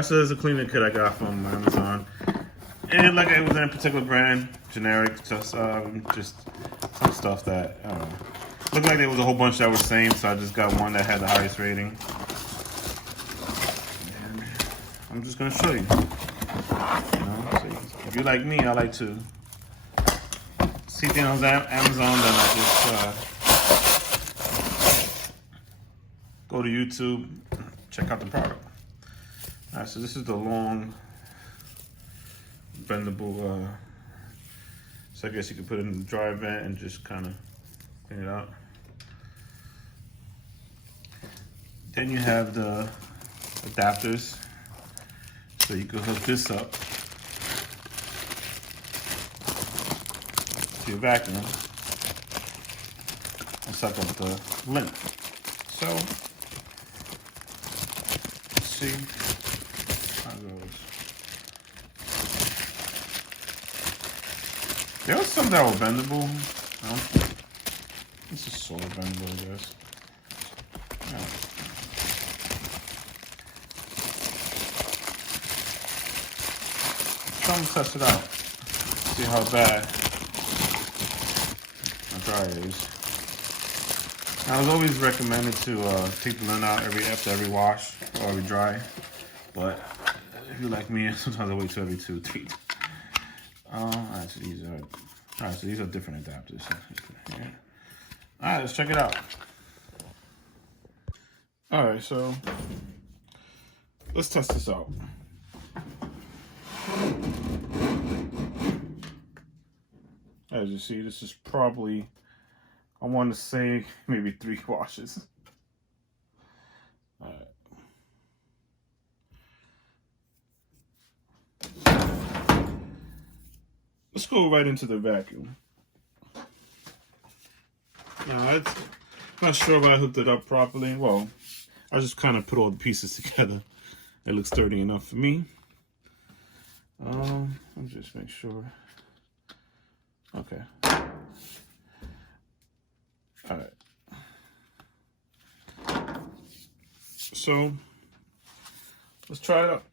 So there's a cleaner kit I got from Amazon. And like it was in a particular brand, generic, just some stuff that I don't know. Looked like there was a whole bunch that were the same, so I just got one that had the highest rating. And I'm just gonna show you. So if you like me, I like to see things on Amazon, then I just go to YouTube, check out the product. All right, so this is the long bendable, so I guess you could put it in the dry vent and just kind of clean it out. Then you have the adapters, so you can hook this up to your vacuum and suck up the lint. So let's see how it goes. There was some that were bendable. This is sort of bendable, I guess. Yeah. Come test it out. See how bad my dryer is. Now, it's always recommended to take the lint out after every wash or every dry. But if you're like me, sometimes I wait till every 2 or 3. Alright, so these are different adapters. Yeah. Alright, let's check it out. Alright, so let's test this out. As you see, this is probably, I want to say, maybe 3 washes. Alright. Let's go right into the vacuum. Now, I'm not sure if I hooked it up properly. Well, I just kind of put all the pieces together. It looks sturdy enough for me. Let me just make sure. Okay. All right. So, let's try it out.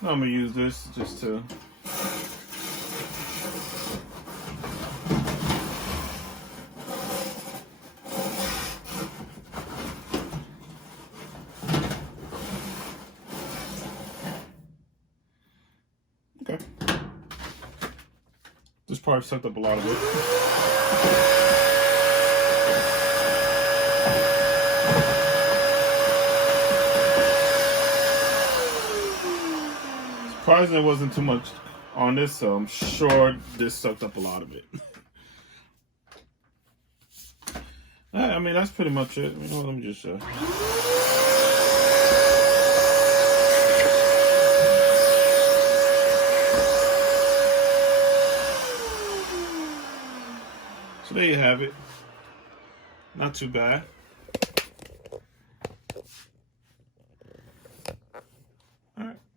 I'm gonna use this just to okay. This probably sucked up a lot of it. Surprising there wasn't too much on this, so I'm sure this sucked up a lot of it. I mean, that's pretty much it. You know, let me just show. So there you have it. Not too bad.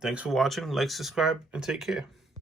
Thanks for watching. Like, subscribe, and take care.